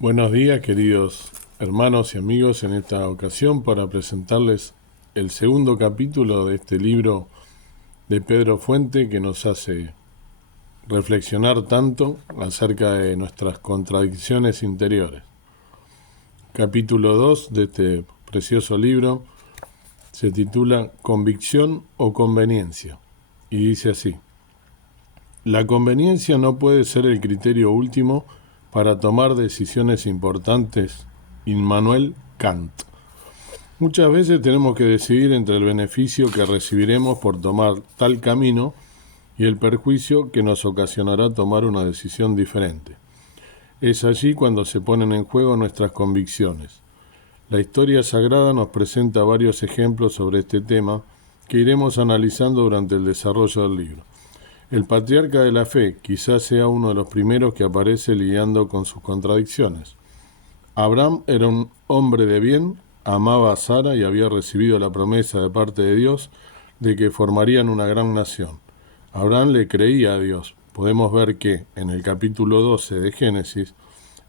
Buenos días, queridos hermanos y amigos, en esta ocasión para presentarles el segundo capítulo de este libro de Pedro Fuente que nos hace reflexionar tanto acerca de nuestras contradicciones interiores. Capítulo 2 de este precioso libro se titula Convicción o Conveniencia y dice así: la conveniencia no puede ser el criterio último para tomar decisiones importantes. Immanuel Kant. Muchas veces tenemos que decidir entre el beneficio que recibiremos por tomar tal camino y el perjuicio que nos ocasionará tomar una decisión diferente. Es allí cuando se ponen en juego nuestras convicciones. La historia sagrada nos presenta varios ejemplos sobre este tema que iremos analizando durante el desarrollo del libro. El patriarca de la fe quizás sea uno de los primeros que aparece lidiando con sus contradicciones. Abraham era un hombre de bien, amaba a Sara y había recibido la promesa de parte de Dios de que formarían una gran nación. Abraham le creía a Dios. Podemos ver que en el capítulo 12 de Génesis,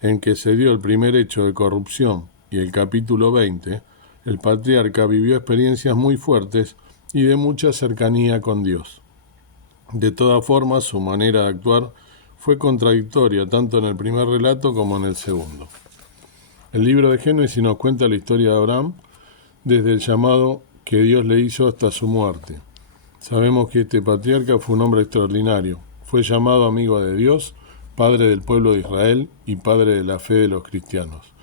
en que se dio el primer hecho de corrupción, y el capítulo 20, el patriarca vivió experiencias muy fuertes y de mucha cercanía con Dios. De todas formas, su manera de actuar fue contradictoria tanto en el primer relato como en el segundo. El libro de Génesis nos cuenta la historia de Abraham desde el llamado que Dios le hizo hasta su muerte. Sabemos que este patriarca fue un hombre extraordinario. Fue llamado amigo de Dios, padre del pueblo de Israel y padre de la fe de los cristianos.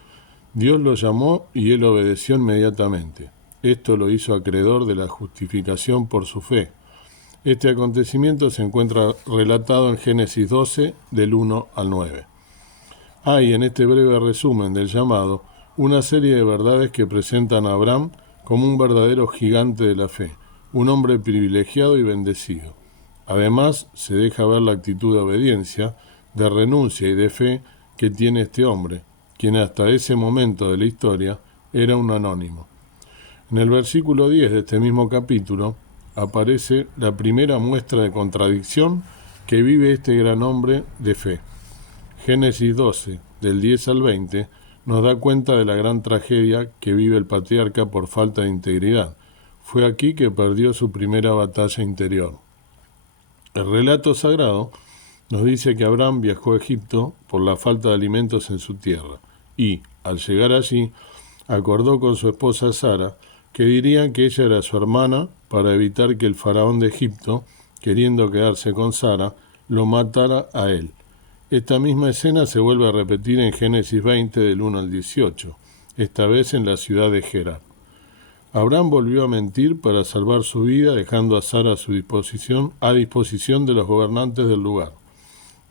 Dios lo llamó y él obedeció inmediatamente. Esto lo hizo acreedor de la justificación por su fe. Este acontecimiento se encuentra relatado en Génesis 12, del 1 al 9. Hay en este breve resumen del llamado una serie de verdades que presentan a Abraham como un verdadero gigante de la fe, un hombre privilegiado y bendecido. Además, se deja ver la actitud de obediencia, de renuncia y de fe que tiene este hombre, quien hasta ese momento de la historia era un anónimo. En el versículo 10 de este mismo capítulo aparece la primera muestra de contradicción que vive este gran hombre de fe. Génesis 12, del 10 al 20, nos da cuenta de la gran tragedia que vive el patriarca por falta de integridad. Fue aquí que perdió su primera batalla interior. El relato sagrado nos dice que Abraham viajó a Egipto por la falta de alimentos en su tierra y, al llegar allí, acordó con su esposa Sara que dirían que ella era su hermana para evitar que el faraón de Egipto, queriendo quedarse con Sara, lo matara a él. Esta misma escena se vuelve a repetir en Génesis 20 del 1 al 18, esta vez en la ciudad de Gerar. Abraham volvió a mentir para salvar su vida, dejando a Sara a disposición de los gobernantes del lugar.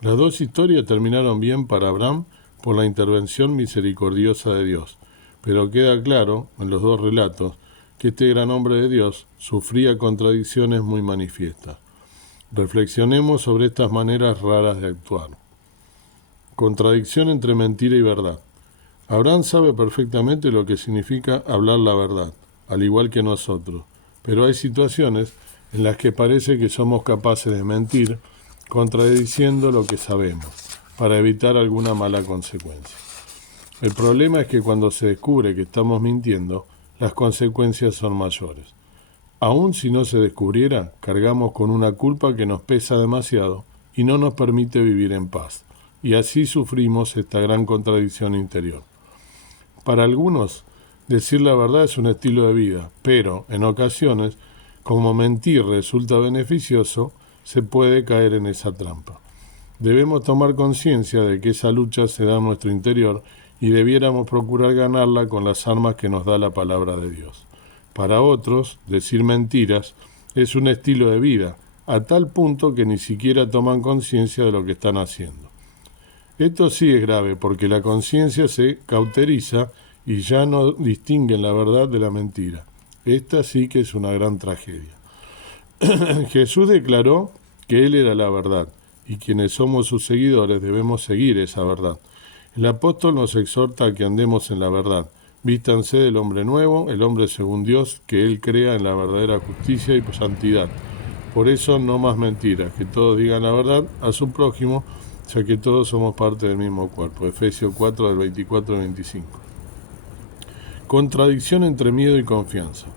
Las dos historias terminaron bien para Abraham por la intervención misericordiosa de Dios, pero queda claro en los dos relatos que este gran hombre de Dios sufría contradicciones muy manifiestas. Reflexionemos sobre estas maneras raras de actuar. Contradicción entre mentira y verdad. Abraham sabe perfectamente lo que significa hablar la verdad, al igual que nosotros, pero hay situaciones en las que parece que somos capaces de mentir, contradiciendo lo que sabemos, para evitar alguna mala consecuencia. El problema es que cuando se descubre que estamos mintiendo, las consecuencias son mayores. Aun si no se descubriera, cargamos con una culpa que nos pesa demasiado y no nos permite vivir en paz. Y así sufrimos esta gran contradicción interior. Para algunos, decir la verdad es un estilo de vida, pero, en ocasiones, como mentir resulta beneficioso, se puede caer en esa trampa. Debemos tomar conciencia de que esa lucha se da en nuestro interior y debiéramos procurar ganarla con las armas que nos da la palabra de Dios. Para otros, decir mentiras es un estilo de vida, a tal punto que ni siquiera toman conciencia de lo que están haciendo. Esto sí es grave, porque la conciencia se cauteriza y ya no distinguen la verdad de la mentira. Esta sí que es una gran tragedia. Jesús declaró que Él era la verdad, y quienes somos sus seguidores debemos seguir esa verdad. El apóstol nos exhorta a que andemos en la verdad. Vístanse del hombre nuevo, el hombre según Dios, que Él crea en la verdadera justicia y santidad. Por eso no más mentiras, que todos digan la verdad a su prójimo, ya que todos somos parte del mismo cuerpo. Efesios 4, del 24 al 25. Contradicción entre miedo y confianza.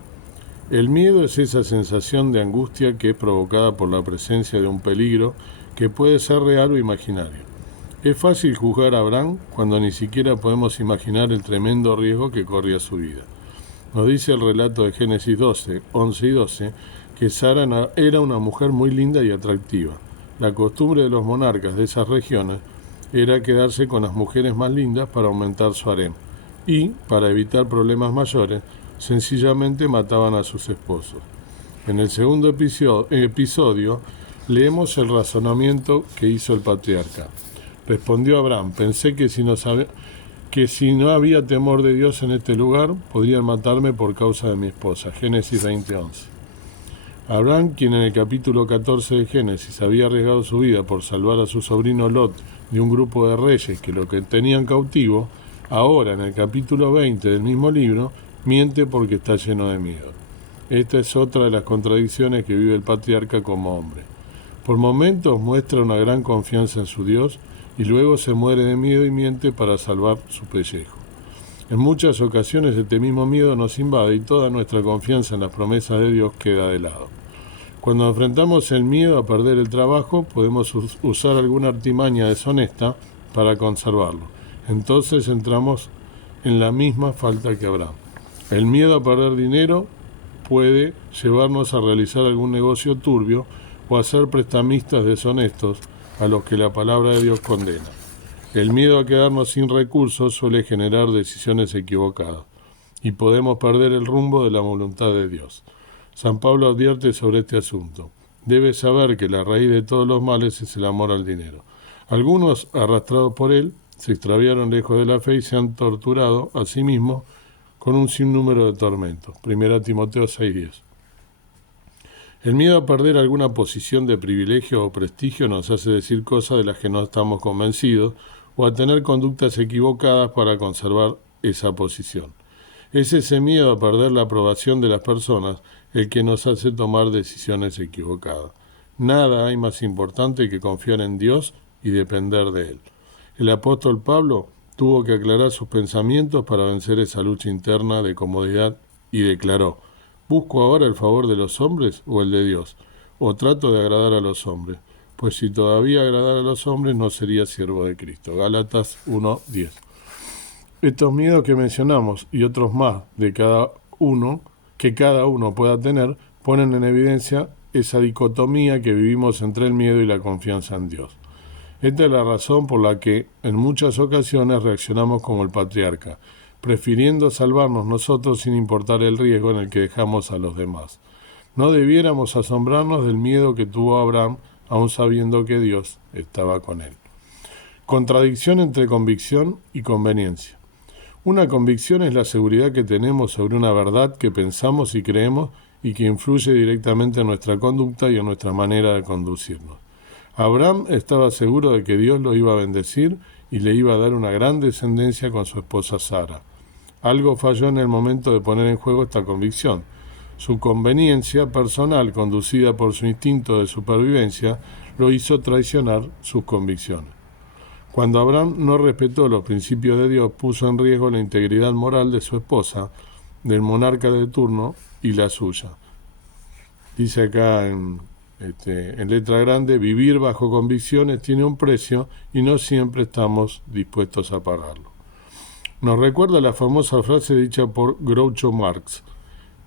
El miedo es esa sensación de angustia que es provocada por la presencia de un peligro que puede ser real o imaginario. Es fácil juzgar a Abraham cuando ni siquiera podemos imaginar el tremendo riesgo que corría su vida. Nos dice el relato de Génesis 12, 11 y 12, que Sara era una mujer muy linda y atractiva. La costumbre de los monarcas de esas regiones era quedarse con las mujeres más lindas para aumentar su harem y, para evitar problemas mayores, sencillamente mataban a sus esposos. En el segundo episodio leemos el razonamiento que hizo el patriarca. Respondió Abraham: pensé que si no había temor de Dios en este lugar, podrían matarme por causa de mi esposa. Génesis 20:11. Abraham, quien en el capítulo 14 de Génesis había arriesgado su vida por salvar a su sobrino Lot de un grupo de reyes que lo tenían cautivo, ahora en el capítulo 20 del mismo libro, miente porque está lleno de miedo. Esta es otra de las contradicciones que vive el patriarca como hombre. Por momentos muestra una gran confianza en su Dios y luego se muere de miedo y miente para salvar su pellejo. En muchas ocasiones este mismo miedo nos invade y toda nuestra confianza en las promesas de Dios queda de lado. Cuando enfrentamos el miedo a perder el trabajo, podemos usar alguna artimaña deshonesta para conservarlo. Entonces entramos en la misma falta que Abraham. El miedo a perder dinero puede llevarnos a realizar algún negocio turbio o a ser prestamistas deshonestos a los que la palabra de Dios condena. El miedo a quedarnos sin recursos suele generar decisiones equivocadas y podemos perder el rumbo de la voluntad de Dios. San Pablo advierte sobre este asunto. Debes saber que la raíz de todos los males es el amor al dinero. Algunos, arrastrados por él, se extraviaron lejos de la fe y se han torturado a sí mismos con un sinnúmero de tormentos. 1 Timoteo 6:10. El miedo a perder alguna posición de privilegio o prestigio nos hace decir cosas de las que no estamos convencidos o a tener conductas equivocadas para conservar esa posición. Es ese miedo a perder la aprobación de las personas el que nos hace tomar decisiones equivocadas. Nada hay más importante que confiar en Dios y depender de Él. El apóstol Pablo tuvo que aclarar sus pensamientos para vencer esa lucha interna de comodidad y declaró: ¿busco ahora el favor de los hombres o el de Dios? ¿O trato de agradar a los hombres? Pues si todavía agradara a los hombres no sería siervo de Cristo. Gálatas 1:10. Estos miedos que mencionamos y otros más que cada uno pueda tener, ponen en evidencia esa dicotomía que vivimos entre el miedo y la confianza en Dios. Esta es la razón por la que en muchas ocasiones reaccionamos como el patriarca, prefiriendo salvarnos nosotros sin importar el riesgo en el que dejamos a los demás. No debiéramos asombrarnos del miedo que tuvo Abraham, aun sabiendo que Dios estaba con él. Contradicción entre convicción y conveniencia. Una convicción es la seguridad que tenemos sobre una verdad que pensamos y creemos y que influye directamente en nuestra conducta y en nuestra manera de conducirnos. Abraham estaba seguro de que Dios lo iba a bendecir y le iba a dar una gran descendencia con su esposa Sara. Algo falló en el momento de poner en juego esta convicción. Su conveniencia personal, conducida por su instinto de supervivencia, lo hizo traicionar sus convicciones. Cuando Abraham no respetó los principios de Dios, puso en riesgo la integridad moral de su esposa, del monarca de turno y la suya. Dice acá en letra grande: vivir bajo convicciones tiene un precio y no siempre estamos dispuestos a pagarlo. Nos recuerda la famosa frase dicha por Groucho Marx: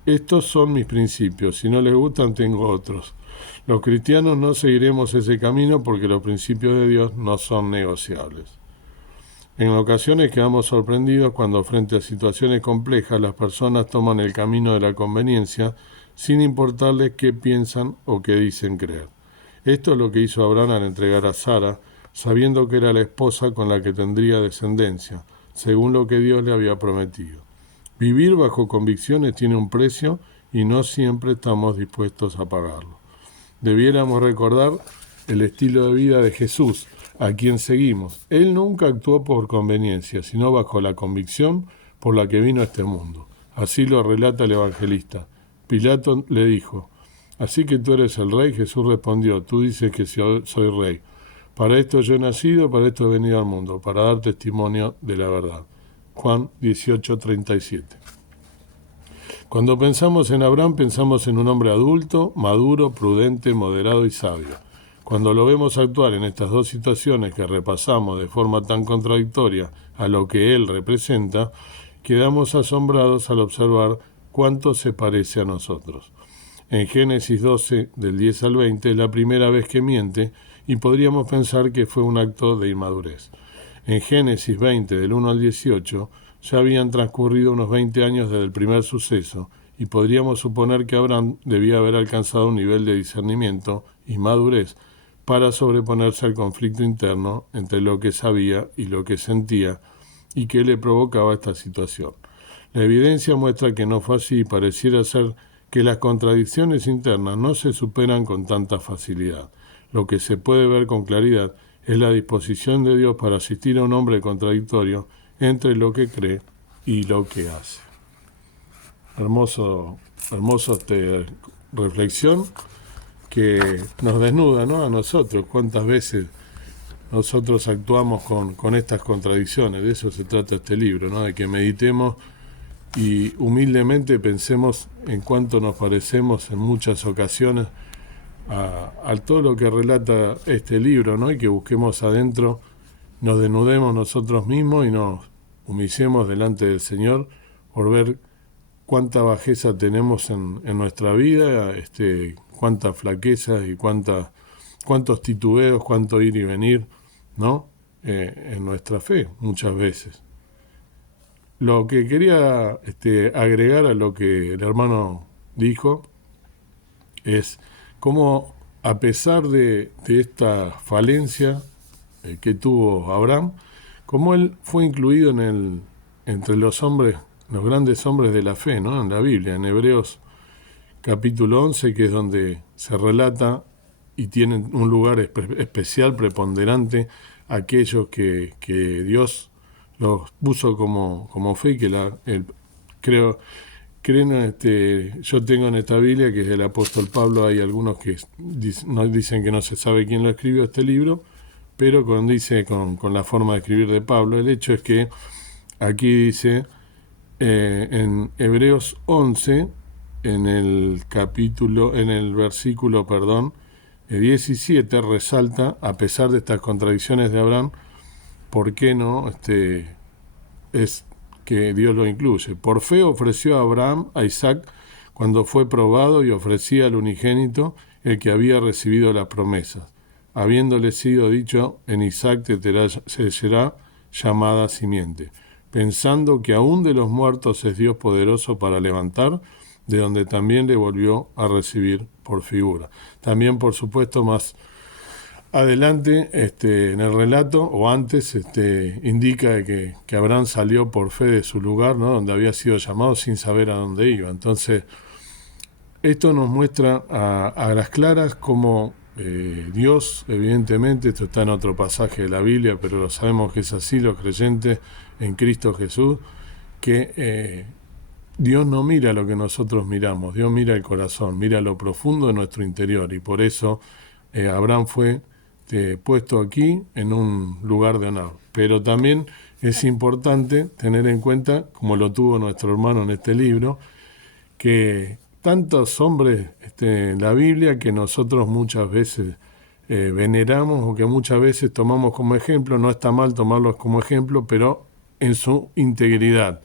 estos son mis principios, si no les gustan tengo otros. Los cristianos no seguiremos ese camino porque los principios de Dios no son negociables. En ocasiones quedamos sorprendidos cuando frente a situaciones complejas las personas toman el camino de la conveniencia sin importarles qué piensan o qué dicen creer. Esto es lo que hizo Abraham al entregar a Sara, sabiendo que era la esposa con la que tendría descendencia, según lo que Dios le había prometido. Vivir bajo convicciones tiene un precio y no siempre estamos dispuestos a pagarlo. Debiéramos recordar el estilo de vida de Jesús, a quien seguimos. Él nunca actuó por conveniencia, sino bajo la convicción por la que vino a este mundo. Así lo relata el evangelista. Pilato le dijo: ¿así que tú eres el rey? Jesús respondió: tú dices que soy rey. Para esto yo he nacido, para esto he venido al mundo, para dar testimonio de la verdad. Juan 18:37. Cuando pensamos en Abraham, pensamos en un hombre adulto, maduro, prudente, moderado y sabio. Cuando lo vemos actuar en estas dos situaciones que repasamos de forma tan contradictoria a lo que él representa, quedamos asombrados al observar cuánto se parece a nosotros. En Génesis 12, del 10 al 20, es la primera vez que miente y podríamos pensar que fue un acto de inmadurez. En Génesis 20, del 1 al 18, ya habían transcurrido unos 20 años desde el primer suceso y podríamos suponer que Abraham debía haber alcanzado un nivel de discernimiento y madurez para sobreponerse al conflicto interno entre lo que sabía y lo que sentía y que le provocaba esta situación. La evidencia muestra que no fue así y pareciera ser que las contradicciones internas no se superan con tanta facilidad. Lo que se puede ver con claridad es la disposición de Dios para asistir a un hombre contradictorio entre lo que cree y lo que hace. Hermoso reflexión que nos desnuda, ¿no?, a nosotros. Cuántas veces nosotros actuamos con estas contradicciones. De eso se trata este libro, ¿no?, de que meditemos y humildemente pensemos en cuánto nos parecemos en muchas ocasiones a todo lo que relata este libro, ¿no?, y que busquemos adentro, nos desnudemos nosotros mismos y nos humillemos delante del Señor por ver cuánta bajeza tenemos en nuestra vida, cuánta flaqueza y cuántos titubeos, cuánto ir y venir, ¿no?, en nuestra fe muchas veces. Lo que quería agregar a lo que el hermano dijo es cómo, a pesar de esta falencia que tuvo Abraham, cómo él fue incluido entre los hombres, los grandes hombres de la fe, ¿no?, en la Biblia, en Hebreos capítulo 11, que es donde se relata y tienen un lugar especial, preponderante, aquellos que Dios los puso como fe y que yo tengo en esta Biblia, que es del apóstol Pablo. Hay algunos que nos dicen que no se sabe quién lo escribió este libro, pero condice con la forma de escribir de Pablo. El hecho es que aquí dice, en Hebreos 11, en el versículo 17, resalta, a pesar de estas contradicciones de Abraham, ¿por qué no es que Dios lo incluye? Por fe ofreció a Abraham a Isaac cuando fue probado y ofrecía al unigénito, el que había recibido las promesas, habiéndole sido dicho, en Isaac se será llamada simiente, pensando que aún de los muertos es Dios poderoso para levantar, de donde también le volvió a recibir por figura. También, por supuesto, más adelante, en el relato, o antes, indica que Abraham salió por fe de su lugar, ¿no?, donde había sido llamado, sin saber a dónde iba. Entonces, esto nos muestra a las claras cómo Dios, evidentemente, esto está en otro pasaje de la Biblia, pero lo sabemos que es así, los creyentes en Cristo Jesús, que Dios no mira lo que nosotros miramos, Dios mira el corazón, mira lo profundo de nuestro interior, y por eso Abraham fue puesto aquí en un lugar de honor. Pero también es importante tener en cuenta, como lo tuvo nuestro hermano en este libro, que tantos hombres en la Biblia que nosotros muchas veces veneramos o que muchas veces tomamos como ejemplo, no está mal tomarlos como ejemplo, pero en su integridad.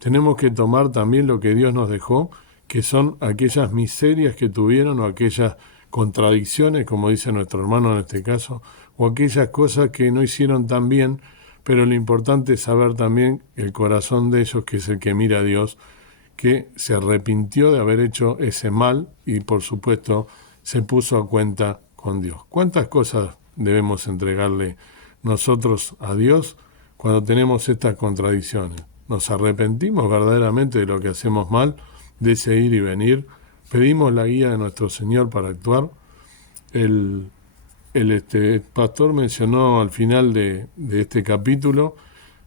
Tenemos que tomar también lo que Dios nos dejó, que son aquellas miserias que tuvieron o aquellas contradicciones, como dice nuestro hermano en este caso, o aquellas cosas que no hicieron tan bien, pero lo importante es saber también el corazón de ellos, que es el que mira a Dios, que se arrepintió de haber hecho ese mal y, por supuesto, se puso a cuenta con Dios. ¿Cuántas cosas debemos entregarle nosotros a Dios cuando tenemos estas contradicciones? ¿Nos arrepentimos verdaderamente de lo que hacemos mal, de ese ir y venir? ¿Pedimos la guía de nuestro Señor para actuar? El pastor mencionó al final de este capítulo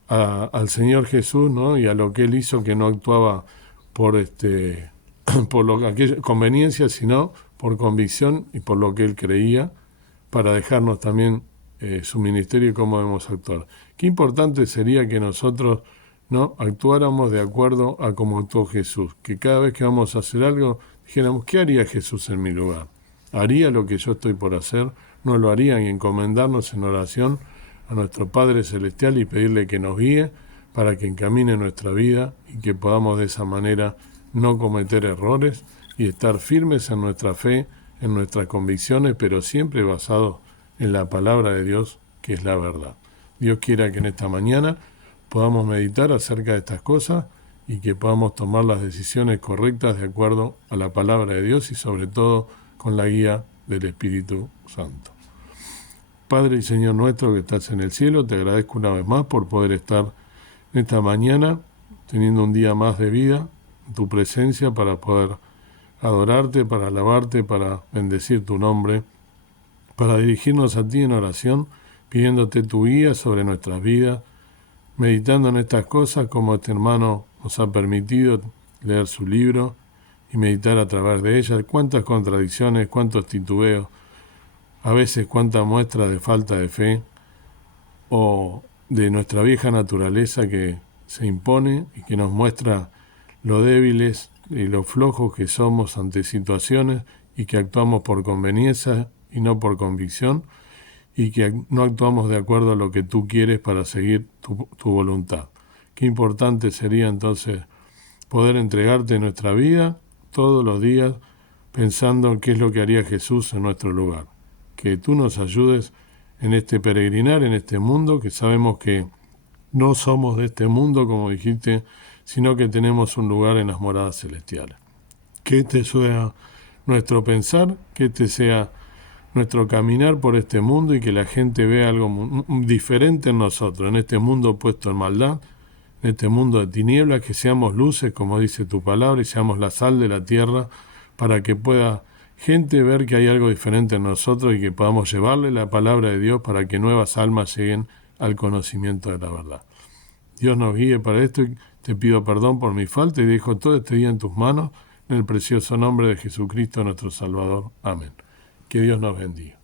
al Señor Jesús, ¿no?, y a lo que Él hizo, que no actuaba por conveniencia, sino por convicción y por lo que Él creía, para dejarnos también su ministerio y cómo debemos actuar. Qué importante sería que nosotros no actuáramos de acuerdo a cómo actuó Jesús, que cada vez que vamos a hacer algo dijéramos, ¿qué haría Jesús en mi lugar? ¿Haría lo que yo estoy por hacer? ¿No lo haría? Y encomendarnos en oración a nuestro Padre Celestial y pedirle que nos guíe para que encamine nuestra vida y que podamos de esa manera no cometer errores y estar firmes en nuestra fe, en nuestras convicciones, pero siempre basados en la palabra de Dios, que es la verdad. Dios quiera que en esta mañana podamos meditar acerca de estas cosas y que podamos tomar las decisiones correctas de acuerdo a la palabra de Dios y sobre todo con la guía del Espíritu Santo. Padre y Señor nuestro que estás en el cielo, te agradezco una vez más por poder estar en esta mañana teniendo un día más de vida, en tu presencia para poder adorarte, para alabarte, para bendecir tu nombre, para dirigirnos a ti en oración, pidiéndote tu guía sobre nuestras vidas, meditando en estas cosas como este hermano nos ha permitido leer su libro y meditar a través de ellas. Cuántas contradicciones, cuántos titubeos, a veces cuánta muestra de falta de fe o de nuestra vieja naturaleza que se impone y que nos muestra lo débiles y lo flojos que somos ante situaciones y que actuamos por conveniencia y no por convicción y que no actuamos de acuerdo a lo que tú quieres para seguir tu voluntad. Qué importante sería entonces poder entregarte nuestra vida todos los días pensando en qué es lo que haría Jesús en nuestro lugar. Que tú nos ayudes en este peregrinar, en este mundo, que sabemos que no somos de este mundo, como dijiste, sino que tenemos un lugar en las moradas celestiales. Que este sea nuestro pensar, que este sea nuestro caminar por este mundo y que la gente vea algo diferente en nosotros, en este mundo puesto en maldad, en este mundo de tinieblas, que seamos luces, como dice tu palabra, y seamos la sal de la tierra, para que pueda gente ver que hay algo diferente en nosotros y que podamos llevarle la palabra de Dios para que nuevas almas lleguen al conocimiento de la verdad. Dios nos guíe para esto y te pido perdón por mi falta y dejo todo este día en tus manos, en el precioso nombre de Jesucristo nuestro Salvador. Amén. Que Dios nos bendiga.